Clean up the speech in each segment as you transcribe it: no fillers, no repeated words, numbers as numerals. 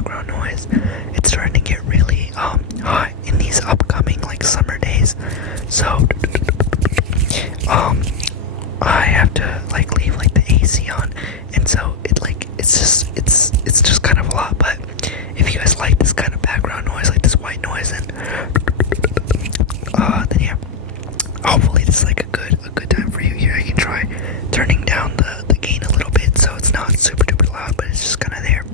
background noise. It's starting to get really hot in these upcoming like summer days. So I have to like leave like the AC on, and so it's just kind of a lot. But if you guys like this kind of background noise, like this white noise, and then yeah, hopefully this is like a good time for you here. I can try turning down the gain a little bit so it's not super duper loud, but it's just kind of there.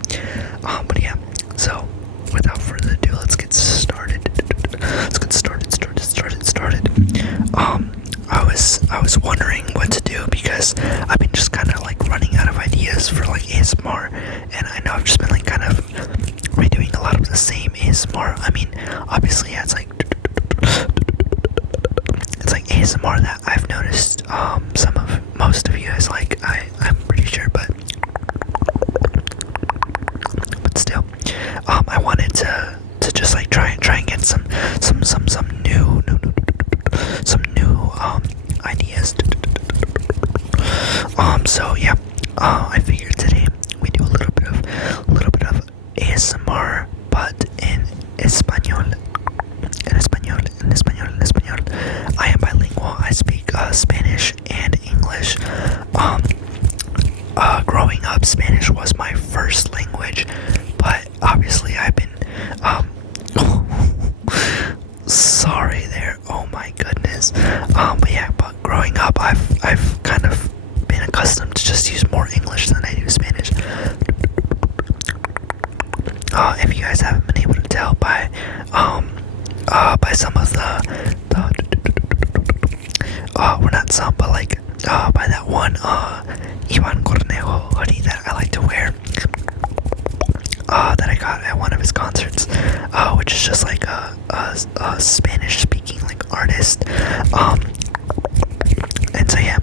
But yeah, so without further ado, let's get started. I was wondering what to do because I've been just kind of like running out of ideas for like ASMR, and I know I've just been like kind of redoing a lot of the same ASMR. I mean, obviously, yeah, it's like ASMR that I've noticed most of you guys like. I'm pretty sure, but still, I wanted to just like try and get some new ideas. So yeah, I figured today we do a little bit of ASMR, but in Español. I am bilingual. I speak Spanish and English. Growing up, Spanish was my first language, but obviously I've been sorry there. Oh my goodness. But yeah, but growing up, I've kind of been accustomed to just use more English than I do Spanish. If you guys haven't been able to tell by some of the well, not some, but like by that one Ivan Cornejo hoodie that I like to wear, that I got at one of his concerts, which is just like a Spanish speaking like artist, and so yeah,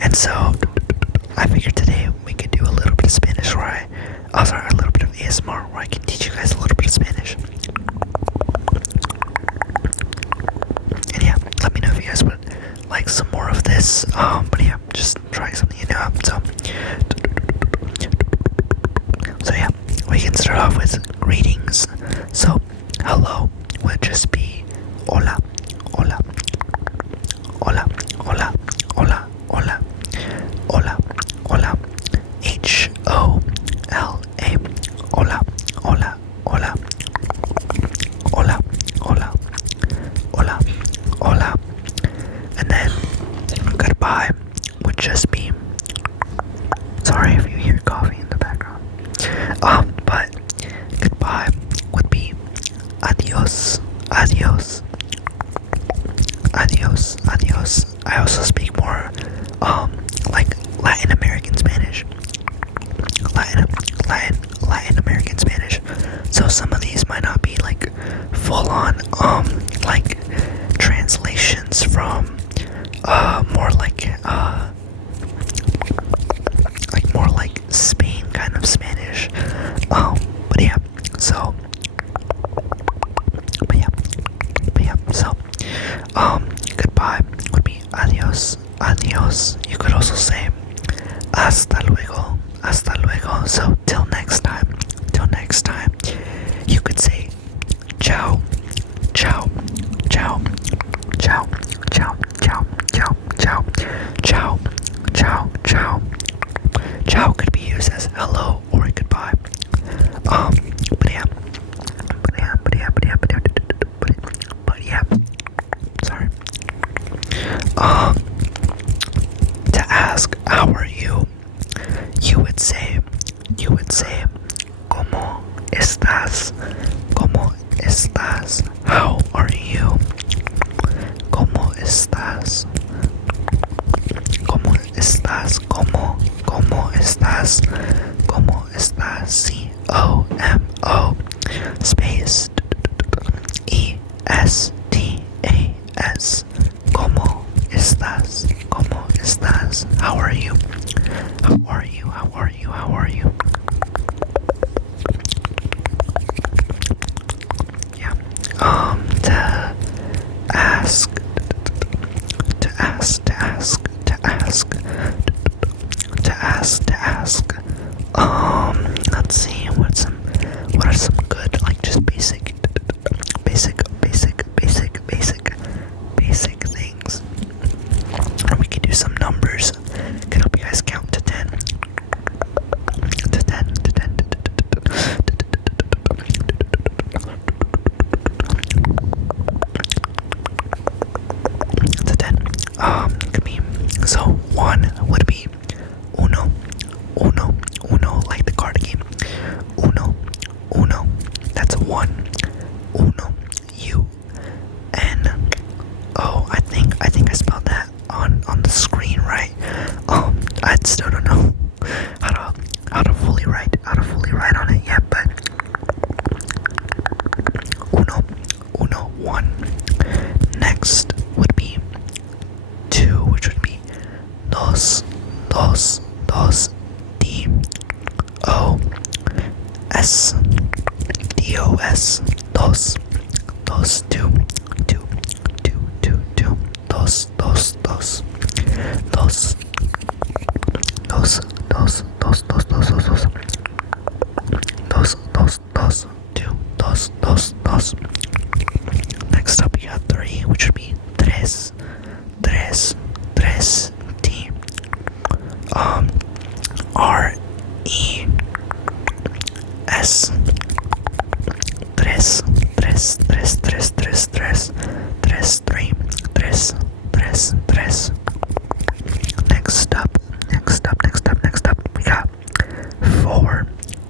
and so I figured today we could do a little bit of Spanish where a little bit of ASMR where I can teach you guys a little bit of Spanish. And yeah, let me know if you guys would like some more of this. But yeah, just trying something new out. So yeah, we can start off with greetings. So hello would just be hola, hola, hola, hola, hola, hola, hola, hola, H-O-L-A, hola, hola, hola, hola, hola, hola, hola, and then goodbye would just be, sorry if you hear coffee in the background, but goodbye would be adios, adios, adios, adios. I also speak more like Latin American Spanish. Latin American Spanish. So some of these might not be like full on like translations from more like more like Spain kind of Spanish. But yeah, so goodbye would be adios, adios. You could also say hasta luego, hasta luego. So till next time. You could say ciao, ciao, ciao, ciao, ciao, ciao, ciao, ciao, ciao, ciao, ciao. Ciao could be used as hello or goodbye. But yeah, sorry. To ask how are you, you would say ¿Cómo estás? ¿Cómo estás? How are you? ¿Cómo estás? ¿Cómo estás? ¿Cómo estás? ¿Cómo estás? C-O-M-O space E-S-T-A-S. ¿Cómo estás? ¿Cómo estás? How are you? How are you? How are you? How are you? Yeah. To ask. Let's see. What are So one would be uno, uno, uno, like the card game. Uno, uno. That's one. Uno, U-N-O. I think I spelled that on the screen right. I still don't know how to fully write on it yet, but uno, one. Next would be two, which would be dos, D-O-S, D-O-S, dos, two, dos, two. Next up, we got three, which would be tres, T, R-E-S, tres, three. Next up, we got four,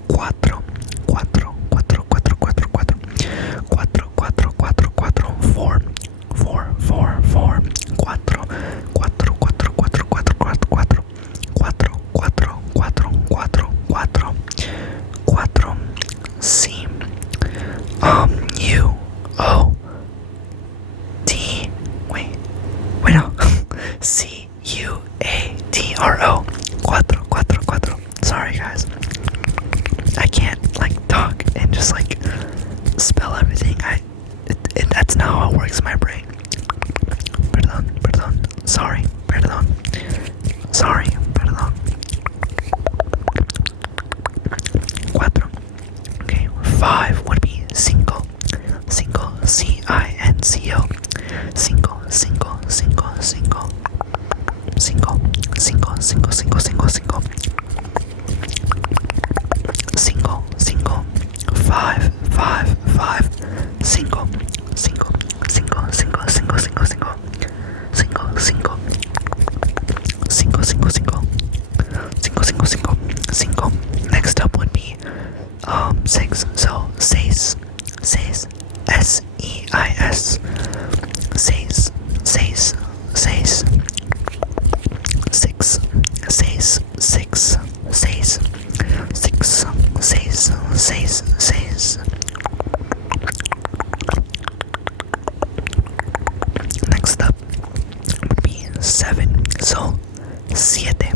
cuatro, cuatro, C, U-O-T, wait no, C-U-A-T-R-O, cuatro. Sorry guys, I can't like talk and just like spell everything. That's not how it works in my brain. Perdón. Sorry. Cuatro. Okay, five would be cinco, C-I-N-C-O. Cinco. Five. Cinco. Next up would be six. So seis, S-E-I-S. Seis. Six. Next up would be seven. So siete.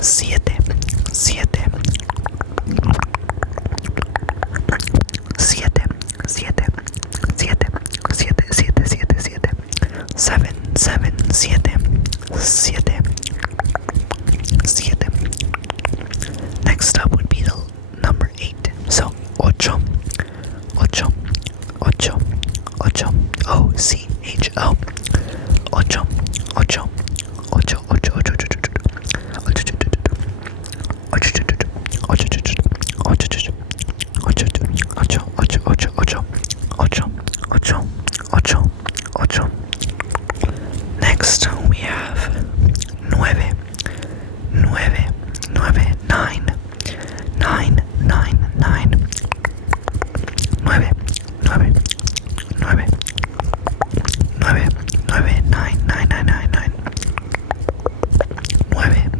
Seven, siete. Next up would be the number eight. So ocho. O-C-H-O. Ocho. Next we have nueve.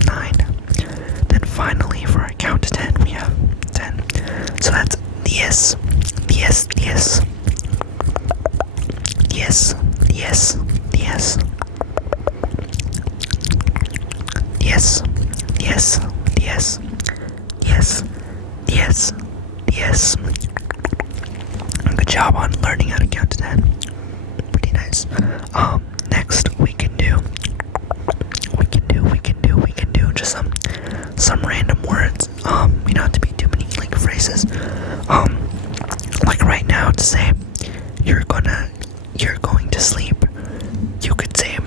Nine. Then finally for our count to 10 we have 10. So that's diez. Good job on learning how to count to 10. Pretty nice. Next we can do just some random words. We don't have to be too many like phrases. Like right now to say you're going to sleep. You could say,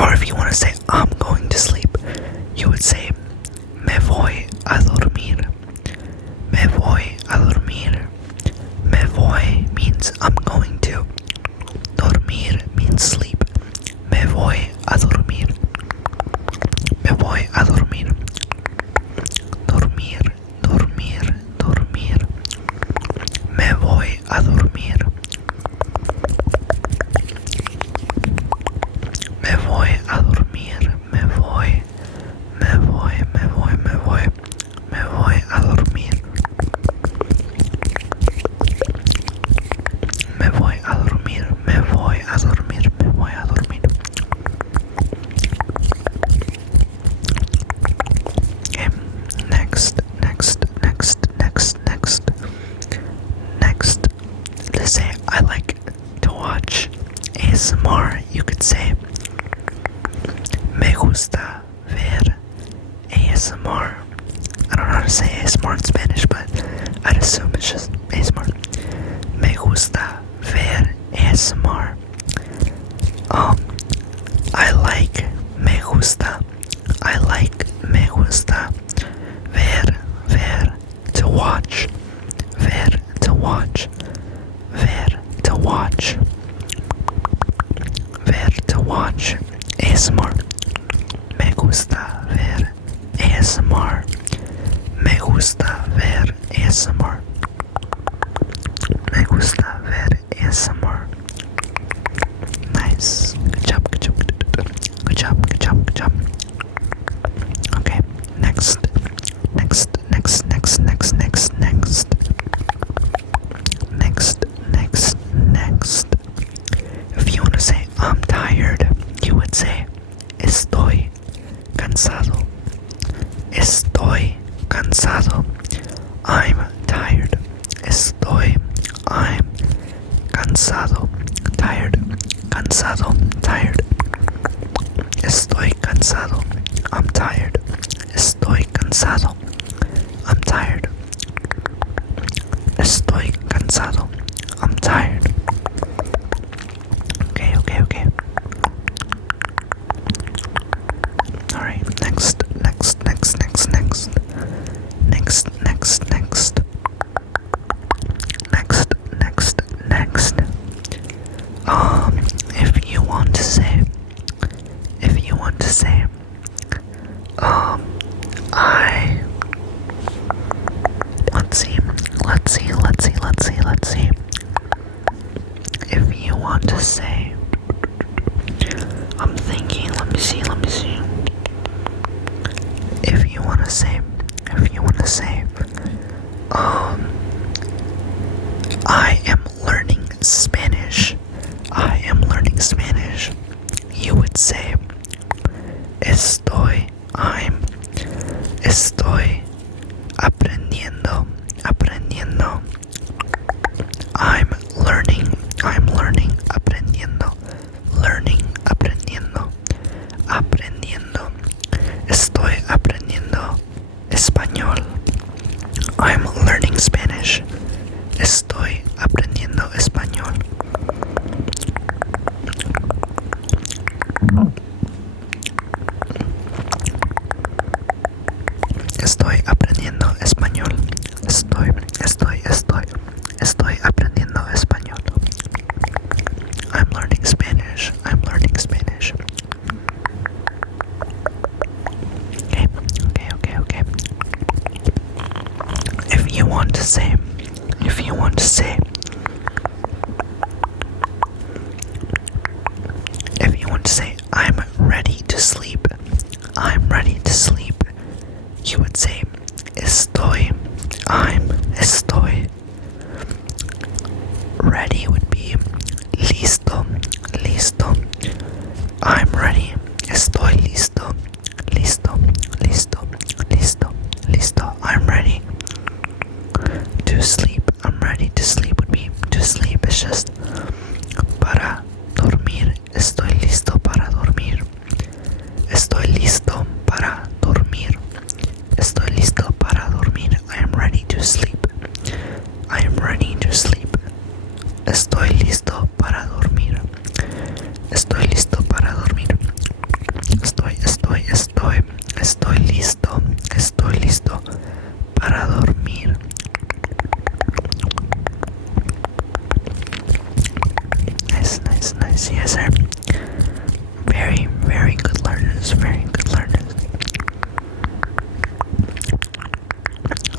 or if you want to say I'm going to sleep, you would say me voy a dormir. Me voy means I'm going to. Dormir means sleep. Me voy a dormir. gusta ver ASMR. I don't know how to say ASMR in Spanish, but I'd assume it's just ASMR. Me gusta ver ASMR. I like, me gusta ver, to watch, ver, to watch, ASMR. Me gusta ver ASMR. Me gusta ver ASMR. Me gusta ver ASMR. Nice. Good job. Okay, next. If you want to say I'm tired, you would say estoy cansado. Estoy cansado. I'm tired. I'm cansado. Tired. Estoy cansado. I'm tired. Estoy cansado. I'm tired. Estoy cansado. I'm tired. Okay. Alright, next. If you want to say, let's see. If you want to say, I'm thinking, let me see. If you want to say, I am learning Spanish. You would say, estoy aprendiendo. I'm learning, aprendiendo. Estoy aprendiendo español. I'm learning Spanish. Estoy aprendiendo español. Estoy aprendiendo español. Estoy aprendiendo español. I'm learning Spanish. Okay. If you want to say, I'm ready to sleep. You would say, estoy. Ready would be listo. I'm ready. Estoy listo. I'm ready to sleep. I'm ready to sleep would be to sleep. It's just para dormir. Estoy listo para dormir. Estoy listo para dormir. I am ready to sleep. Estoy listo para dormir. Estoy listo para dormir. Estoy listo para dormir. Nice. Yes, sir. Very good learners.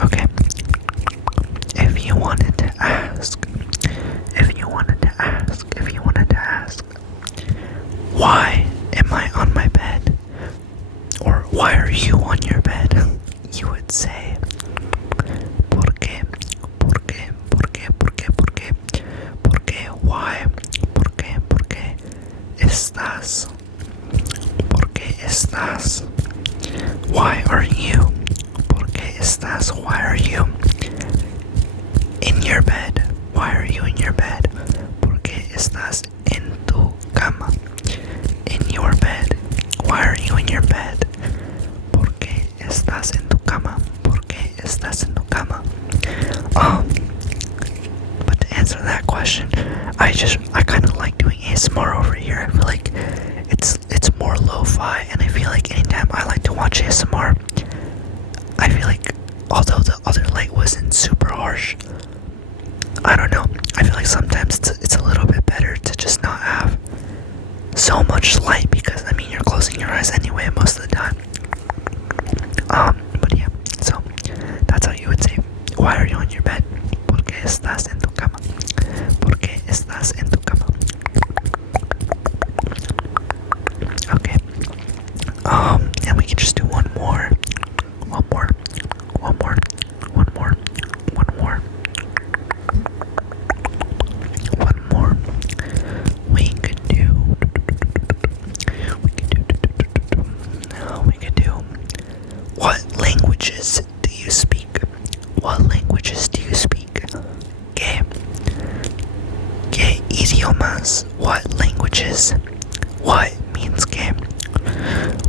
Okay. If you wanted to ask, why am I on my bed? Or why are you on your bed? You would say, ¿por qué? Why? ¿Por qué estás? Why are you? ¿Por qué estás? Why are you in your bed? ¿Por qué estás en tu cama? In your bed. Why are you in your I kind of like doing ASMR over here. I feel like it's more lo-fi, and I feel like anytime I like to watch ASMR, I feel like although the other light wasn't super harsh, I don't know. I feel like sometimes it's a little bit better to just not have so much light, because I mean you're closing your eyes anyway most of the time. But yeah, so that's how you would say, why are you on your bed? Porque estás en tu cama. Porque estás en tu cama. Okay. And we can just do one more. One more. One more. One more. One more. One more. We could do. What languages do you speak? What languages do you speak? ¿Qué idiomas? What languages? What means qué?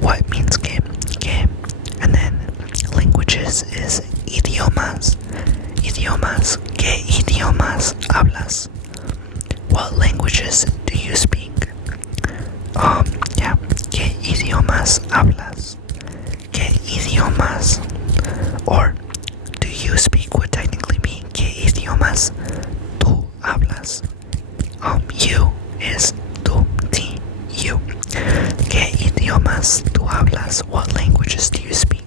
What means qué? ¿Qué? And then languages is idiomas. Idiomas. ¿Qué idiomas hablas? What languages do you speak? Yeah. ¿Qué idiomas hablas? ¿Qué idiomas? Or do you speak would technically be ¿qué idiomas tú hablas? You is tú, ti, you. ¿Qué idiomas tú hablas? What languages do you speak?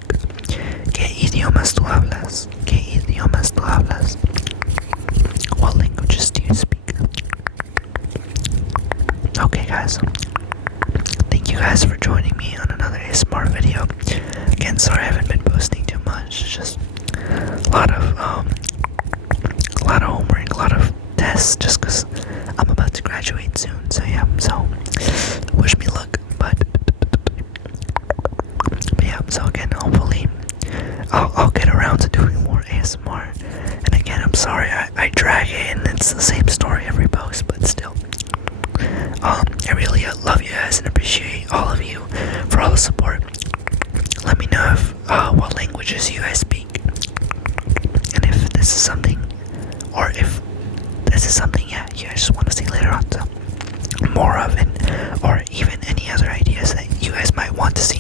¿Qué idiomas tú hablas? ¿Qué idiomas tú hablas? What languages do you speak? Okay, guys. Thank you guys for joining me on another ASMR video. Again, sorry I haven't been posting too much. It's just a lot of homework, a lot of tests, just because I'm about to graduate soon. So yeah, so wish me luck. But yeah, so again, hopefully I'll get around to doing more ASMR. And again, I'm sorry I drag it and it's the same story every post, but still. I really love you guys and appreciate all of you for all the support. Let me know if what languages you guys speak, and if this is something, or if this is something, yeah, you guys just want to see later on, so more of it, or even any other ideas that you guys might want to see.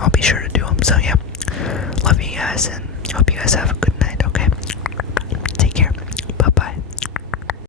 I'll be sure to do them. So yeah, love you guys and hope you guys have a good